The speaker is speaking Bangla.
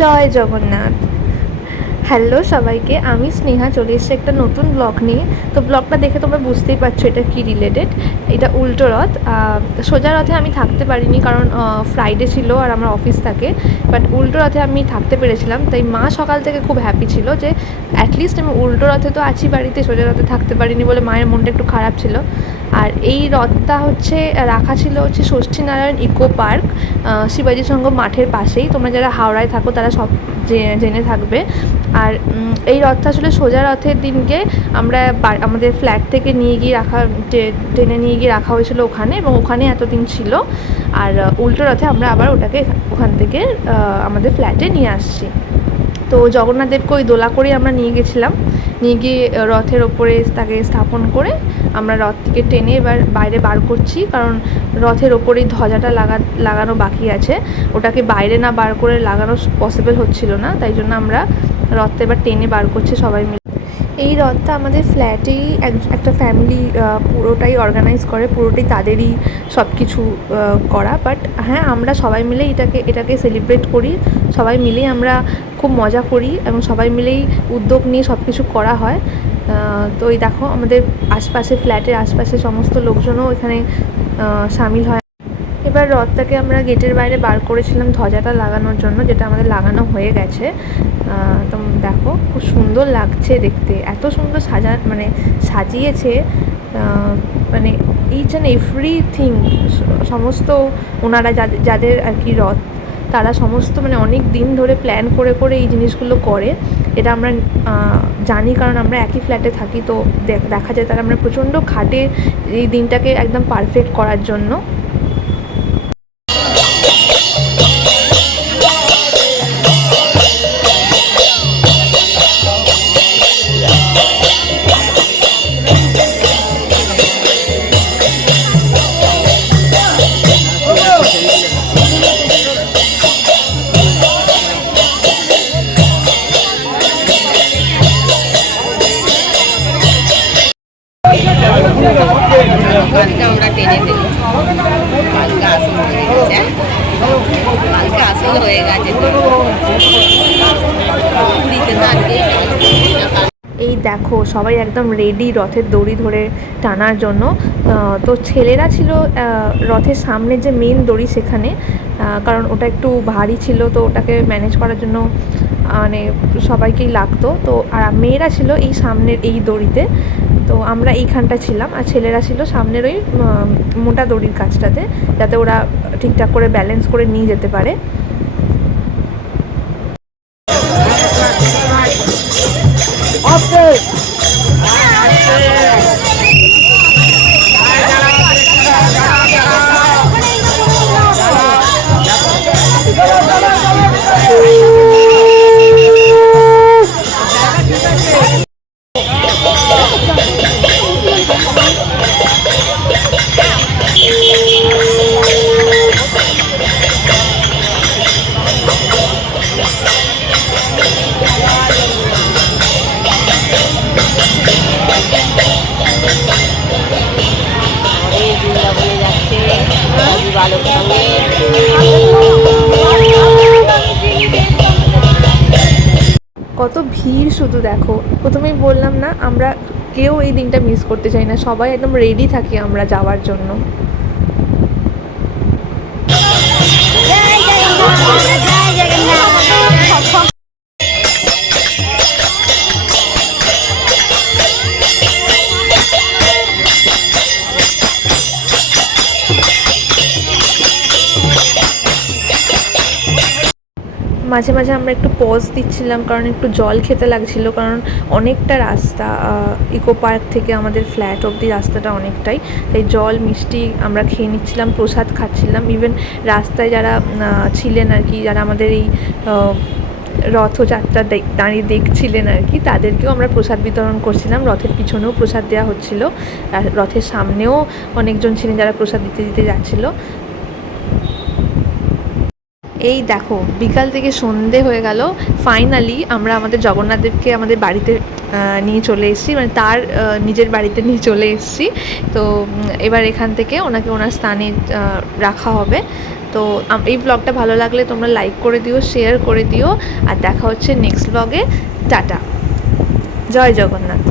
জয় জগন্নাথ। হ্যালো সবাইকে, আমি স্নেহা চলে এসেছি একটা নতুন ব্লগ নিয়ে। তো ব্লগটা দেখে তোমরা বুঝতেই পারছো এটা কি রিলেটেড। এটা উল্টো রথ। সোজা রথে আমি থাকতে পারিনি কারণ ফ্রাইডে ছিল আর আমার অফিস থাকে, বাট উল্টো রথে আমি থাকতে পেরেছিলাম। তাই মা সকাল থেকে খুব হ্যাপি ছিল যে অ্যাটলিস্ট আমি উল্টো রথে তো আছি বাড়িতে, সোজা রথে থাকতে পারিনি বলে মায়ের মনটা একটু খারাপ ছিল। আর এই রথটা রাখা ছিল ষষ্ঠীনারায়ণ ইকো পার্ক, শিবাজি সঙ্গম মাঠের পাশেই। তোমরা যারা হাওড়ায় থাকো তারা সব জেনে থাকবে। আর এই রথটা আসলে সোজা রথের দিনকে আমরা আমাদের ফ্ল্যাট থেকে নিয়ে গিয়ে টেনে নিয়ে গিয়ে রাখা হয়েছিল ওখানে, এবং ওখানে এতদিন ছিল। আর উল্টো রথে আমরা আবার ওটাকে ওখান থেকে আমাদের ফ্ল্যাটে নিয়ে আসছি। তো জগন্নাথ দেবকে ওই দোলা করেই আমরা নিয়ে গেছিলাম। নিয়ে গিয়ে রথের ওপরে তাকে স্থাপন করে আমরা রথ থেকে টেনে এবার বাইরে বার করছি, কারণ রথের ওপরেই ধ্বজাটা লাগানো বাকি আছে। ওটাকে বাইরে না বার করে লাগানো পসিবল হচ্ছিল না, তাই জন্য আমরা রথটা এবার টেনে বার করছি সবাই মিলে। এই রথটা আমাদের ফ্ল্যাটেই একটা ফ্যামিলি পুরোটাই অর্গানাইজ করে, পুরোটাই তাদেরই সব কিছু করা। বাট হ্যাঁ, আমরা সবাই মিলেই এটাকে সেলিব্রেট করি, সবাই মিলেই আমরা খুব মজা করি এবং সবাই মিলেই উদ্যোগ নিয়ে সব কিছু করা হয়। তো এই দেখো আমাদের আশপাশে, ফ্ল্যাটের আশপাশে সমস্ত লোকজনও এখানে সামিল হয়। এবার রথটাকে আমরা গেটের বাইরে বার করেছিলাম ধ্বজাটা লাগানোর জন্য, যেটা আমাদের লাগানো হয়ে গেছে। তো দেখো খুব সুন্দর লাগছে দেখতে, এত সুন্দর সাজিয়েছে, মানে ইচ অ্যান্ড এভরিথিং। সমস্ত ওনারা যাদের আর কি রথ, তারা সমস্ত অনেক দিন ধরে প্ল্যান করে করে এই জিনিসগুলো করে। এটা আমরা জানি, কারণ আমরা একই ফ্ল্যাটে থাকি। তো দেখা যায় তারা আমরা প্রচণ্ড খাটে এই দিনটাকে একদম পারফেক্ট করার জন্য। আমরা টেনে দেবো, কালকে আসল হয়ে গেছে, কালকে আসল হয়ে গেছে পুরীতে দাঁড়িয়ে। এই দেখো সবাই একদম রেডি রথের দড়ি ধরে টানার জন্য। তো ছেলেরা ছিল রথের সামনে যে মেন দড়ি সেখানে, কারণ ওটা একটু ভারী ছিল, তো ওটাকে ম্যানেজ করার জন্য সবাইকেই লাগতো। তো আর মেয়েরা ছিল এই সামনের এই দড়িতে, তো আমরা এইখানটা ছিলাম, আর ছেলেরা ছিল সামনের ওই মোটা দড়ির কাছটাতে, যাতে ওরা ঠিকঠাক করে ব্যালেন্স করে নিয়ে যেতে পারে। কত ভিড় শুধু দেখো। প্রথমেই বললাম না, আমরা কেউ এই দিনটা মিস করতে চাই না, সবাই একদম রেডি থাকি আমরা যাওয়ার জন্য। মাঝে মাঝে আমরা একটু পজ দিচ্ছিলাম, কারণ একটু জল খেতে লাগছিল, কারণ অনেকটা রাস্তা ইকো পার্ক থেকে আমাদের ফ্ল্যাট অবধি রাস্তাটা অনেকটাই। তাই জল মিষ্টি আমরা খেয়ে নিচ্ছিলাম, প্রসাদ খাচ্ছিলাম। ইভেন রাস্তায় যারা ছিলেন আর কি, যারা আমাদের এই রথযাত্রা দাঁড়িয়ে দেখছিলেন আর কি, তাদেরকেও আমরা প্রসাদ বিতরণ করছিলাম। রথের পিছনেও প্রসাদ দেওয়া হচ্ছিল, আর রথের সামনেও অনেকজন ছিলেন যারা প্রসাদ দিতে দিতে যাচ্ছিলো। এই দেখো বিকাল থেকে সন্ধে হয়ে গেল, ফাইনালি আমরা আমাদের জগন্নাথ দেবকে আমাদের বাড়িতে নিয়ে চলে এসেছি, তার নিজের বাড়িতে নিয়ে চলে এসেছি। তো এবার এখান থেকে ওনাকে ওনার স্থানে রাখা হবে। তো এই ব্লগটা ভালো লাগলে তোমরা লাইক করে দিও, শেয়ার করে দিও, আর দেখা হচ্ছে নেক্সট ব্লগে। টাটা, জয় জগন্নাথ।